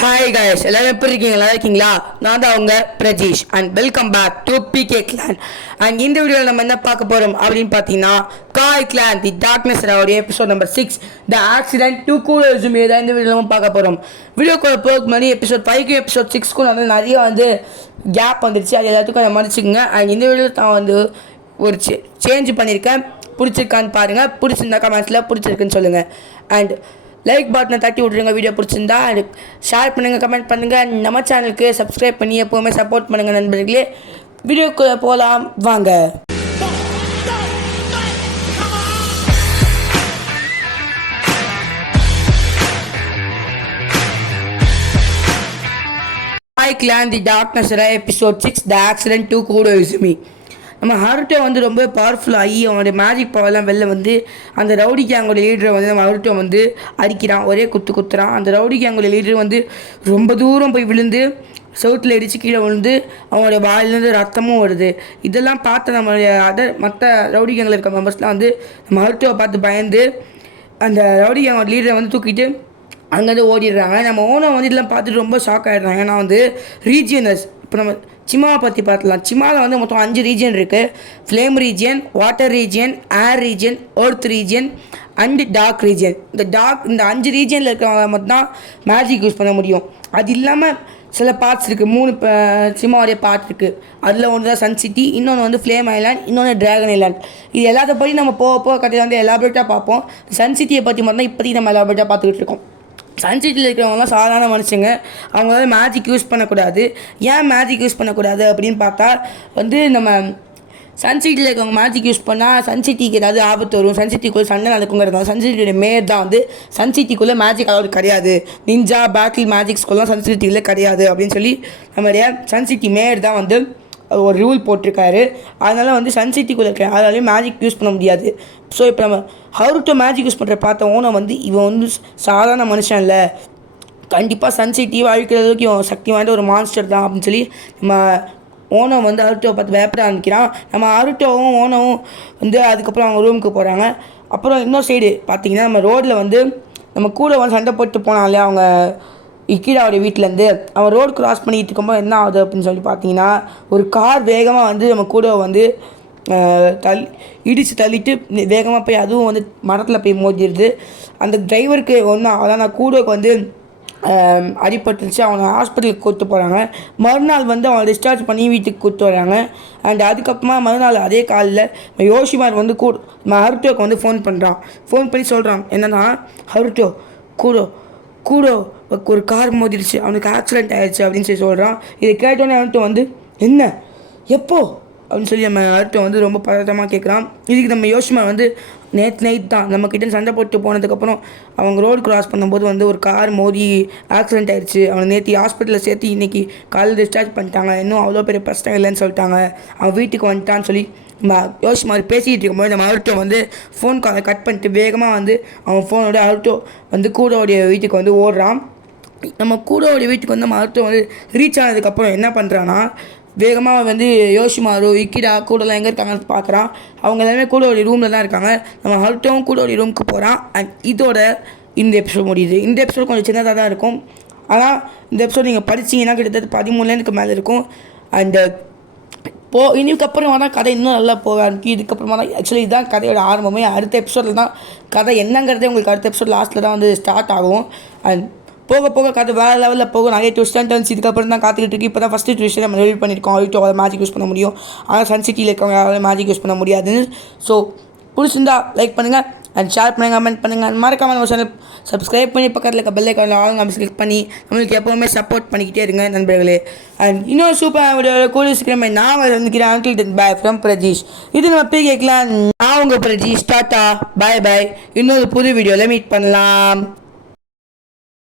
Hi guys, எல்லாரும் எப்படி இருக்கீங்க? நல்லா இருக்கீங்களா? நான் தான் உங்க Prajeesh and welcome back to PK clan. And இந்த வீடியோவில் நம்ம என்ன பார்க்க போகிறோம் அப்படின்னு பார்த்தீங்கன்னா, காய் கிளான் தி டார்க்னஸ் அவருடைய episode number 6 the accident to cool resume தான் இந்த வீடியோவில் நம்ம பார்க்க போகிறோம். வீடியோக்குள்ள போகிறதுக்கு முன்னாடி எபிசோட் 5க்கும் எபிசோட் 6க்கும் வந்து நிறைய கேப் வந்துருச்சு. அது எல்லாத்துக்கும் மன்னிச்சுக்கோங்க. அண்ட் இந்த வீடியோவில் நான் ஒரு சேஞ்ச் பண்ணியிருக்கேன். பிடிச்சிருக்கான்னு பாருங்கள். பிடிச்சிருந்தா கமெண்ட்ஸில் பிடிச்சிருக்குன்னு சொல்லுங்கள். அண்ட் லைக் பட்டனை தட்டி விட்ருங்க. வீடியோ பிடிச்சிருந்தா ஷேர் பண்ணுங்கள், கமெண்ட் பண்ணுங்கள். நம்ம சேனலுக்கு சப்ஸ்கிரைப் பண்ணி எப்போவுமே சப்போர்ட் பண்ணுங்கள் நண்பர்களே. வீடியோக்குள்ளே போகலாம் வாங்க. Hi clan the darkness episode 6 the accident to cool resume. நம்ம ஹருட்டோ ரொம்ப பவர்ஃபுல் ஆகி அவனுடைய மேஜிக் பவர்லாம் வெளில அந்த ரவுடி கேங்கோட லீடரை நம்ம ஹருட்டோ அடிக்கிறான். ஒரே குத்துறான். அந்த ரவுடி கேங்கோட லீடர் ரொம்ப தூரம் போய் விழுந்து சவுத்தில் இடித்து கீழே விழுந்து அவனுடைய வாயிலேருந்து ரத்தமும் வருது. இதெல்லாம் பார்த்து நம்மளுடைய மற்ற ரவுடி கேங்கில் இருக்க மெம்பர்ஸ்லாம் நம்ம ஹருட்டோவை பார்த்து பயந்து அந்த ரவுடி கேங்கோட லீடரை தூக்கிட்டு அங்கேருந்து ஓடிடுறாங்க. நம்ம ஓனர் இதெல்லாம் பார்த்துட்டு ரொம்ப ஷாக் ஆகிடுறாங்க. ஏன்னா ரீஜியனர்ஸ் இப்போ நம்ம சிமாவை பற்றி பார்க்கலாம். சிமாவில் மொத்தம் 5 ரீஜியன் இருக்குது. Flame region, water region, air region, earth region and dark region. இந்த 5 ரீஜியனில் இருக்கிறவங்க மட்டும் தான் மேஜிக் யூஸ் பண்ண முடியும். அது இல்லாமல் சில பார்ட்ஸ் இருக்குது. 3 சிமாவுடைய பார்ட் இருக்குது. அதில் ஒன்று தான் சன் சிட்டி, இன்னொன்று ஃப்ளேம் ஐலாண்ட், இன்னொன்று ட்ராகன் ஐலாண்ட். இது எல்லாத்த பற்றி நம்ம போக கடையில் எலாபரேட்டாக பார்ப்போம். சன் சிட்டியை பற்றி மட்டும் தான் இப்போதைக்கு நம்ம எலாபரேட்டாக பார்த்துக்கிட்டு இருக்கோம். சன் சிட்டியில் இருக்கிறவங்களாம் சாதாரண மனுஷங்க. அவங்களால மேஜிக் யூஸ் பண்ணக்கூடாது. ஏன் மேஜிக் யூஸ் பண்ணக்கூடாது அப்படின்னு பார்த்தா நம்ம சன் சிட்டியில் இருக்கிறவங்க மேஜிக் யூஸ் பண்ணால் சன் சிட்டிக்கு ஏதாவது ஆபத்து வரும், சன் சிட்டிக்குள்ளே சண்டை நடக்குங்கிறதால சன் சிட்டியோட மேயர் தான் சன் சிட்டிக்குள்ளே மேஜிக் அலவுட் கிடையாது, நிஞ்சா பேட்டில் மேஜிக் ஸ்கூல்லாம் சன் சிட்டியில் கிடையாது அப்படின்னு சொல்லி நம்மளுடைய சன் சிட்டி மேயர் தான் ஒரு ரூல் போட்டிருக்காரு. அதனால் சன் சிட்டிக்குள்ளே இருக்க அதனாலையும் மேஜிக் யூஸ் பண்ண முடியாது. ஸோ இப்போ நம்ம ஹருட்டோ மேஜிக் யூஸ் பண்ணுற பார்த்த ஓனர் இவன் சாதாரண மனுஷன் இல்லை, கண்டிப்பாக சன் சிட்டியை அழிக்கிறதுக்கு இவன் சக்தி வாய்ந்த ஒரு மான்ஸ்டர் தான் அப்படின்னு சொல்லி நம்ம ஓனர் ஹருட்டோவை பார்த்து பயப்பட ஆரம்பிக்கிறான். நம்ம ஹருட்டோவும் ஓனவும் அதுக்கப்புறம் அவங்க ரூமுக்கு போகிறாங்க. அப்புறம் இன்னொரு சைடு பார்த்திங்கன்னா நம்ம ரோட்டில் நம்ம கூட சண்டை போட்டு போனான் இல்லையா அவங்க இக்கிடாவுடைய வீட்டிலேருந்து, அவன் ரோடு கிராஸ் பண்ணிகிட்டு இருக்கும்போது என்ன ஆகுது அப்படின்னு சொல்லி பார்த்தீங்கன்னா, ஒரு கார் வேகமாக நம்ம கூட இடித்து தள்ளிட்டு வேகமாக போய் அதுவும் மரத்தில் போய் மோதிடுது. அந்த டிரைவருக்கு அதான் நான் கூடவுக்கு அடிபட்டுருச்சு. அவனை ஹாஸ்பிட்டலுக்கு கூப்பிட்டு போகிறாங்க. மறுநாள் அவனை டிஸ்சார்ஜ் பண்ணி வீட்டுக்கு கூப்பிட்டு வராங்க. அண்ட் அதுக்கப்புறமா மறுநாள் அதே காலில் யோஷிமார் ஹருட்டோவுக்கு ஃபோன் பண்ணுறான். ஃபோன் பண்ணி சொல்கிறான் என்னன்னா, ஹருட்டோ கூடோ ஒரு கார் மோதிடுச்சு, அவனுக்கு ஆக்சிடென்ட் ஆகிடுச்சு அப்படின்னு சொல்லி சொல்கிறான். இதை கேட்டோன்னே ஹருட்டோ என்ன எப்போ அப்படின்னு சொல்லி நம்ம ஹருட்டோ ரொம்ப பதட்டமாக கேட்குறான். இதுக்கு நம்ம யோசிமார் நேற்று நைட் தான் நம்மக்கிட்ட சண்டை போட்டு போனதுக்கப்புறம் அவங்க ரோடு கிராஸ் பண்ணும்போது ஒரு கார் மோதி ஆக்சிடென்ட் ஆகிடுச்சு, அவனை நேற்று ஹாஸ்பிட்டலில் சேர்த்து இன்றைக்கி காலையில் டிஸ்சார்ஜ் பண்ணிட்டாங்க, இன்னும் அவ்வளோ பெரிய பிரச்சனை இல்லைன்னு சொல்லிட்டாங்க, அவன் வீட்டுக்கு வந்துட்டான்னு சொல்லி நம்ம யோசிமாரி பேசிகிட்டு இருக்கும்போது நம்ம ஹருட்டோ ஃபோன் காலை கட் பண்ணிட்டு வேகமாக அவன் ஃபோனோட ஹருட்டோ கூடோடைய வீட்டுக்கு ஓடுறான். நம்ம கூடோடைய வீட்டுக்கு நம்ம ஹருட்டோ ரீச் ஆனதுக்கப்புறம் என்ன பண்ணுறான்னா, வேகமாக யோஷிமாரு இக்கிடா கூடலாம் எங்கே இருக்காங்கன்னு பார்க்குறான். அவங்க எல்லாமே கூடோடைய ரூமில் தான் இருக்காங்க. நம்ம ஹருட்டோவும் கூடோடைய ரூமுக்கு போகிறான். அண்ட் இதோட இந்த எபிசோட் முடியுது. இந்த எபிசோட் கொஞ்சம் சின்னதாக தான் இருக்கும். ஆனால் இந்த எபிசோட் நீங்கள் படிச்சிங்கன்னா கிட்டத்தட்ட 13 மேலே இருக்கும். அண்டு இதுக்கப்புறம் தான் கதை இன்னும் நல்லா போக ஆரம்பிக்கும். இதுக்கப்புறமா தான் ஆக்சுவலி இதுதான் கதையோட ஆரம்பமே. அடுத்த எபிசோடில் தான் கதை என்னங்கிறதே உங்களுக்கு அடுத்த எபிசோட் லாஸ்ட்டில் தான் ஸ்டார்ட் ஆகும். அண்ட் போக கதை வேறு லெவலில் போகும். நிறைய ட்விஸ்ட் அண்ட் டர்ன்ஸ் இதுக்கப்புறம் தான் காத்துக்கிட்டு இருக்கு. இப்போ தான் ஃபஸ்ட்டு ட்விஸ்ட்டை நம்ம ரெடி பண்ணியிருக்கோம். ஹருட்டோ மேஜிக் யூஸ் பண்ண முடியும், ஆனால் சன் சிட்டியில் இருக்கவங்க யாராவது மேஜிக் யூஸ் பண்ண முடியாதுன்னு. ஸோ பிடிச்சிருந்தா லைக் பண்ணுங்கள் அண்ட் ஷேர் பண்ணுங்கள், கமெண்ட் பண்ணுங்கள். மறக்காம நம்ம சேனல் சப்ஸ்கிரைப் பண்ணி பக்கத்தில் இருக்க பெல் ஐக்கானில் ஆல் நம்ம கிளிக் பண்ணி நம்மளுக்கு எப்போவுமே சப்போர்ட் பண்ணிக்கிட்டே இருங்க நண்பர்களே. அண்ட் இன்னொரு சூப்பர் வீடியோவில் கூடிய சீக்கிரமே நான் வந்துக்கிறேன். Uncle bye from Prajeesh. இது நம்ம போய் கேட்கலாம். நான் உங்கள் பிரஜீஷ். டாட்டா பாய் பாய். இன்னொரு புது வீடியோவில் மீட் பண்ணலாம்.